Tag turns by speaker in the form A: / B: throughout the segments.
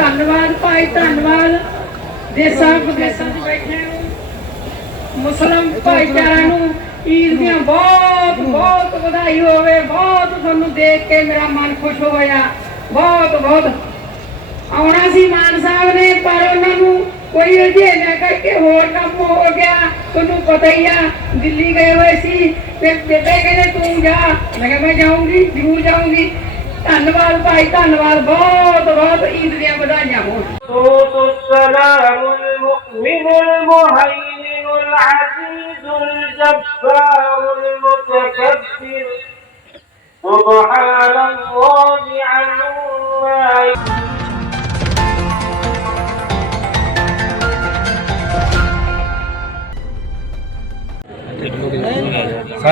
A: ਧੰਨਵਾਦ ਭਾਈ, ਧੰਨਵਾਦ। ਦੇਸਾਂ ਵਿਦੇਸਾਂ 'ਚ ਬੈਠੇ ਨੂੰ ਮੁਸਲਮ ਭਾਈਚਾਰਾ ਨੂੰ ਈਦ ਦੀਆਂ ਬਹੁਤ ਬਹੁਤ ਵਧਾਈ ਹੋਵੇ, ਬਹੁਤ ਤੁਹਾਨੂੰ ਦੇਖ ਕੇ ਮੇਰਾ ਮਨ ਖੁਸ਼ ਹੋਇਆ। ਬਹੁਤ ਬਹੁਤ। ਆਉਣਾ ਸੀ ਮਾਨ ਸਾਹਿਬ ਨੇ, ਪਰ ਉਹਨਾਂ ਨੂੰ ਕੋਈ ਅਜਿਹਾ ਕਰਕੇ ਹੋਰ ਕੰਮ ਹੋ ਗਿਆ। ਤੁਹਾਨੂੰ ਪਤਾ ਹੀ ਆ, ਦਿੱਲੀ ਗਏ ਹੋਏ ਸੀ ਤੇ ਬੇਬੇ ਕਹਿੰਦੇ, ਤੂੰ ਜਾ। ਮੈਂ ਕਿਹਾ, ਮੈਂ ਜਾਊਂਗੀ, ਜ਼ਰੂਰ ਜਾਊਂਗੀ। ਧੰਨਵਾਦ ਭਾਈ ਧੰਨਵਾਦ ਬਹੁਤ ਬਹੁਤ ਈਦ ਦੀਆਂ ਵਧਾਈਆਂ ਹੋਣ
B: صوت السلام المؤمن المهيمن العزيز الجبار المتكبر سبحان الله عما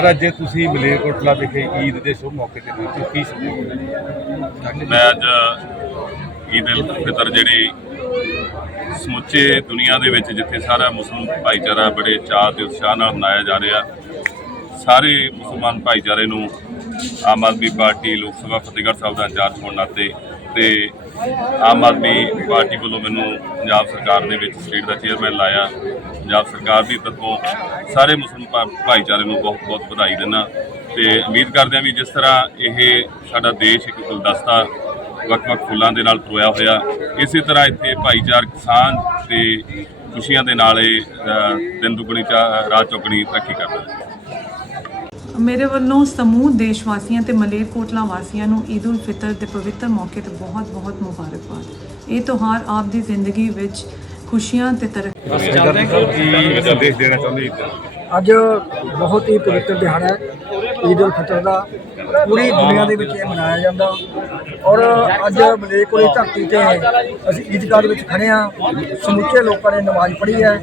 C: ਸਾਰਾ ਜੇ ਤੁਸੀਂ ਮਲੇਰਕੋਟਲਾ ਵਿਖੇ ਈਦ ਦੇ ਸ਼ੁਭ ਮੌਕੇ ਤੇ ਪਹੁੰਚੇ, ਕੀ ਸਮਝਦੇ
D: ਮੈਂ ਅੱਜ ਈਦ ਉਲ ਫਿਤਰ ਜਿਹੜੀ ਸਮੁੱਚੇ ਦੁਨੀਆ ਦੇ ਵਿੱਚ ਜਿੱਥੇ ਸਾਰਾ ਮੁਸਲਮਾਨ ਭਾਈਚਾਰਾ ਬੜੇ ਚਾਅ ਤੇ ਉਤਸ਼ਾਹ ਨਾਲ ਮਨਾਇਆ ਜਾ ਰਿਹਾ, ਸਾਰੇ ਮੁਸਲਮਾਨ ਭਾਈਚਾਰੇ ਨੂੰ ਆਮ ਆਦਮੀ ਪਾਰਟੀ, ਲੋਕ ਸਭਾ, ਫਤਿਹਗੜ੍ਹ ਸਾਹਿਬ ਦਾ ਇੰਚਾਰਜ ਹੋਣ ਨਾਤੇ ਤੇ ਆਮ ਆਦਮੀ ਪਾਰਟੀ ਵੱਲੋਂ ਮੈਨੂੰ ਪੰਜਾਬ ਸਰਕਾਰ ਦੇ ਵਿੱਚ ਸਟੇਟ ਦਾ ਚੇਅਰਮੈਨ ਲਾਇਆ। ਪੰਜਾਬ ਸਰਕਾਰ ਦੀ ਤਰਫੋਂ ਸਾਰੇ ਮੁਸਲਮਾਨ ਭਾ- ਭਾਈਚਾਰੇ ਨੂੰ ਬਹੁਤ ਬਹੁਤ ਵਧਾਈ ਦਿੰਦਾ। ਤੇ ਉਮੀਦ ਕਰਦੇ ਹਾਂ ਵੀ ਜਿਸ ਤਰ੍ਹਾਂ ਇਹ ਸਾਡਾ ਦੇਸ਼ ਇੱਕ ਗੁਲਦਸਤਾ ਵੱਖ-ਵੱਖ ਫੁੱਲਾਂ ਦੇ ਨਾਲ ਪਰੋਇਆ ਹੋਇਆ, ਇਸੇ ਤਰ੍ਹਾਂ ਇੱਥੇ ਭਾਈਚਾਰਕ ਸਾਂਝ ਤੇ ਖੁਸ਼ੀਆਂ ਦੇ ਨਾਲ ਇਹ ਦਿਨ ਦੁਗਣੀ ਚਾ- ਰਾਤ ਚੌਗਣੀ ਤਰੱਕੀ ਕਰਦਾ।
E: ਮੇਰੇ ਵੱਲੋਂ ਸਮੂਹ ਦੇਸ਼ ਵਾਸੀਆਂ ਤੇ ਮਲੇਰਕੋਟਲਾ ਵਾਸੀਆਂ ਨੂੰ ਈਦ ਉਲ ਫਿਤਰ ਦੇ ਪਵਿੱਤਰ ਮੌਕੇ ਤੇ ਬਹੁਤ-ਬਹੁਤ ਮੁਬਾਰਕਬਾਦ। ਇਹ ਤਿਉਹਾਰ ਆਪ ਦੀ ਜ਼ਿੰਦਗੀ ਵਿੱਚ ਖੁਸ਼ੀਆਂ ਤੇ ਤਰੱਕੀ
C: ਕੀ ਸੰਦੇਸ਼ ਦੇਣਾ ਚਾਹੁੰਦੇ
F: ਅੱਜ ਬਹੁਤ ਹੀ ਪਵਿੱਤਰ ਦਿਹਾੜਾ ਹੈ। ਈਦ ਉਲ ਫਿਤਰ ਦਾ। ਪੂਰੀ ਦੁਨੀਆ ਦੇ ਵਿੱਚ ਇਹ ਮਨਾਇਆ ਜਾਂਦਾ। ਔਰ ਅੱਜ ਮਲੇਕੁਲੇ ਧਰਤੀ ਤੇ ਅਸੀਂ ਈਦਗਾਹ ਦੇ ਵਿੱਚ ਖੜੇ ਆ ਸਮੁੱਚੇ ਲੋਕਾਂ ਨੇ ਨਮਾਜ਼ ਪੜ੍ਹੀ ਹੈ।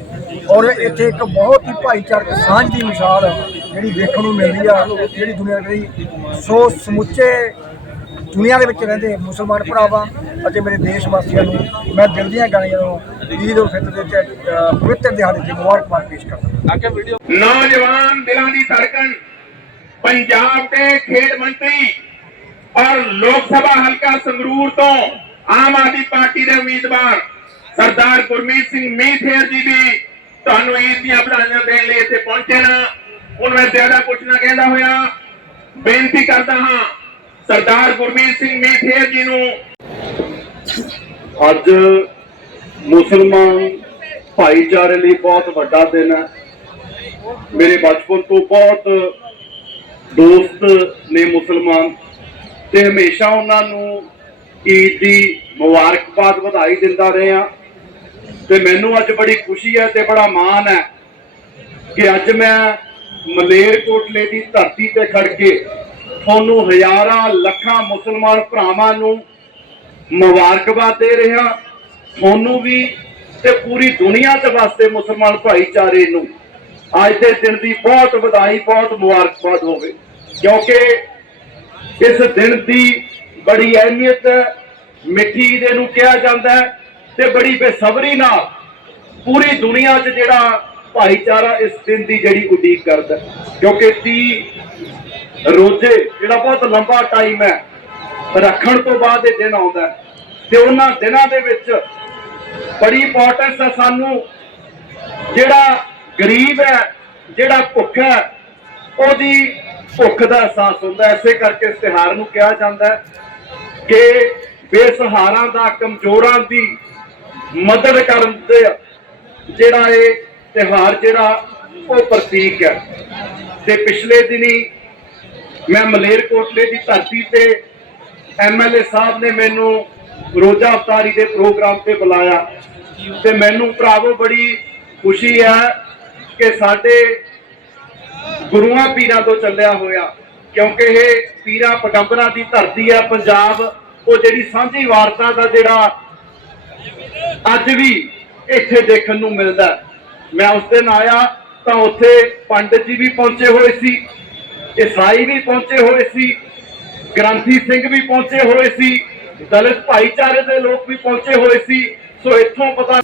F: ਔਰ ਇੱਥੇ ਇੱਕ ਬਹੁਤ ਹੀ ਭਾਈਚਾਰਕ ਸਾਂਝ ਦੀ ਮਿਸਾਲ ਜਿਹੜੀ ਦੇਖਣ ਨੂੰ ਮਿਲਦੀ ਆ, ਜਿਹੜੀ ਦੁਨੀਆ ਦੀ ਸੋ ਸਮੁੱਚੇ ਦੁਨੀਆ ਦੇ ਵਿੱਚ ਰਹਿੰਦੇ ਮੁਸਲਮਾਨ ਭਰਾਵਾਂ ਅਤੇ ਮੇਰੇ ਦੇਸ਼ ਵਾਸੀਆਂ ਨੂੰ ਮੈਂ ਦਿਲ ਦੀਆਂ ਗਾਣੀਆਂ ਨੂੰ ਈਦ ਉਲ ਫਿਤਰ ਦੇ ਪਵਿੱਤਰ ਦਿਹਾੜੇ ਦੀ ਮੁਬਾਰਕਬਾਦ ਪੇਸ਼ ਕਰਦਾ
G: ਨੌਜਵਾਨ ਦਿਲਾਂ ਦੀ ਧੜਕਣ, ਪੰਜਾਬ ਦੇ ਖੇਡ ਮੰਤਰੀ ਔਰ ਲੋਕ ਸਭਾ ਹਲਕਾ ਸੰਗਰੂਰ ਤੋਂ ਆਮ ਆਦਮੀ ਪਾਰਟੀ ਦੇ ਉਮੀਦਵਾਰ ਸਰਦਾਰ ਗੁਰਮੀਤ ਸਿੰਘ ਮੀਥੇਰ ਜੀ ਵੀ ਤੁਹਾਨੂੰ ਈਦ ਦੀਆਂ ਵਧਾਈਆਂ ਦੇਣ ਲਈ ਇੱਥੇ ਪਹੁੰਚੇ ਨਾ। ਹੁਣ ਮੈਂ ਜ਼ਿਆਦਾ ਕੁਝ ਨਾ ਕਹਿੰਦਾ ਹੋਇਆ। ਬੇਨਤੀ ਕਰਦਾ ਹਾਂ, ਸਰਦਾਰ ਗੁਰਮੀਤ ਸਿੰਘ ਮੀਥੇਰ ਜੀ ਨੂੰ।
H: ਅੱਜ ਮੁਸਲਮਾਨ ਭਾਈਚਾਰੇ ਲਈ ਬਹੁਤ ਵੱਡਾ ਦਿਨ ਹੈ। ਮੇਰੇ ਬਚਪਨ ਤੋਂ ਬਹੁਤ ਦੋਸਤ ਨੇ ਮੁਸਲਮਾਨ ਤੇ ਹਮੇਸ਼ਾ ਉਹਨਾਂ ਨੂੰ ਈਦ ਦੀ ਮੁਬਾਰਕਬਾਦ ਵਧਾਈ ਦਿੰਦਾ ਰਿਹਾ। ਤੇ ਮੈਨੂੰ ਅੱਜ ਬੜੀ ਖੁਸ਼ੀ ਹੈ ਤੇ ਬੜਾ ਮਾਣ ਹੈ ਕਿ ਅੱਜ ਮੈਂ ਮਲੇਰਕੋਟਲੇ ਦੀ ਧਰਤੀ ਤੇ ਖੜ ਕੇ ਤੁਹਾਨੂੰ ਹਜ਼ਾਰਾਂ ਲੱਖਾਂ ਮੁਸਲਮਾਨ ਭਰਾਵਾਂ ਨੂੰ ਮੁਬਾਰਕਬਾਦ ਦੇ ਰਿਹਾ, ਤੁਹਾਨੂੰ ਵੀ ਤੇ ਪੂਰੀ ਦੁਨੀਆ ਦੇ ਵਾਸਤੇ ਮੁਸਲਮਾਨ ਭਾਈਚਾਰੇ ਨੂੰ ਅੱਜ ਦੇ ਦਿਨ ਦੀ ਬਹੁਤ ਵਧਾਈ, ਬਹੁਤ ਮੁਬਾਰਕਬਾਦ ਹੋਵੇ। ਕਿਉਂਕਿ ਇਸ ਦਿਨ ਦੀ ਬੜੀ ਅਹਿਮੀਅਤ ਮਿੱਠੀ ਦੇ ਨੂੰ ਕਿਹਾ ਜਾਂਦਾ ਹੈ ਤੇ ਬੜੀ ਬੇਸਬਰੀ ਨਾਲ ਪੂਰੀ ਦੁਨੀਆ 'ਚ ਜਿਹੜਾ ਭਾਈਚਾਰਾ ਇਸ ਦਿਨ ਦੀ ਜਿਹੜੀ ਉਡੀਕ ਕਰਦਾ ਕਿਉਂਕਿ 30 ਰੋਜ਼ੇ, ਜਿਹੜਾ ਬਹੁਤ ਲੰਬਾ ਟਾਈਮ ਹੈ, ਰੱਖਣ ਤੋਂ ਬਾਅਦ ਇਹ ਦਿਨ ਆਉਂਦਾ ਤੇ ਉਹਨਾਂ ਦਿਨਾਂ ਦੇ ਵਿੱਚ ਬੜੀ ਇੰਪੋਰਟੈਂਸ ਹੈ ਸਾਨੂੰ। ਜਿਹੜਾ ਗਰੀਬ ਹੈ, ਜਿਹੜਾ ਭੁੱਖਾ ਹੈ, ਉਹਦੀ ਭੁੱਖ ਦਾ ਅਹਿਸਾਸ ਹੁੰਦਾ ਹੈ। ਇਸੇ ਕਰਕੇ ਇਸ ਤਿਉਹਾਰ ਨੂੰ ਕਿਹਾ ਜਾਂਦਾ ਹੈ ਕਿ ਬੇਸਹਾਰਾ ਦਾ ਕਮਜ਼ੋਰਾਂ ਦੀ ਮਦਦ ਕਰਨ ਦੇ ਜਿਹੜਾ ਇਹ ਤਿਉਹਾਰ ਜਿਹੜਾ ਉਹ ਪ੍ਰਤੀਕ ਹੈ ਤੇ ਪਿਛਲੇ ਦਿਨੀ ਮੈਂ ਮਲੇਰਕੋਟਲੇ ਦੀ ਧਰਤੀ ਤੇ ਐਮਐਲਏ ਸਾਹਿਬ ਨੇ ਮੈਨੂੰ ਰੋਜ਼ਾ ਅਫਤਾਰੀ ਦੇ ਪ੍ਰੋਗਰਾਮ ਤੇ ਬੁਲਾਇਆ। ਤੇ ਮੈਨੂੰ ਭਰਾਵੋ ਬੜੀ ਖੁਸ਼ੀ ਹੈ ਕਿ ਸਾਡੇ ਗੁਰੂਆਂ ਪੀਰਾਂ ਤੋਂ ਚੱਲਿਆ ਹੋਇਆ, ਕਿਉਂਕਿ ਇਹ ਪੀਰਾਂ ਪਗੰਬਰਾਂ ਦੀ ਧਰਤੀ ਹੈ, ਪੰਜਾਬ ਉਹ ਜਿਹੜੀ ਸਾਂਝੀ ਵਾਰਤਾ ਦਾ ਜਿਹੜਾ ਅੱਜ ਵੀ ਇੱਥੇ ਦੇਖਣ ਨੂੰ ਮਿਲਦਾ ਮੈਂ ਉਸ ਦਿਨ ਆਇਆ ਤਾਂ ਉੱਥੇ ਪੰਡਤ ਜੀ ਵੀ ਪਹੁੰਚੇ ਹੋਏ ਸੀ ਈਸਾਈ ਵੀ ਪਹੁੰਚੇ ਹੋਏ ਸੀ, ਗ੍ਰੰਥੀ ਸਿੰਘ ਵੀ ਪਹੁੰਚੇ ਹੋਏ ਸੀ, ਦਲਿਤ ਭਾਈਚਾਰੇ ਦੇ ਲੋਕ ਵੀ ਪਹੁੰਚੇ ਹੋਏ ਸੀ। ਸੋ ਇੱਥੋਂ ਪਤਾ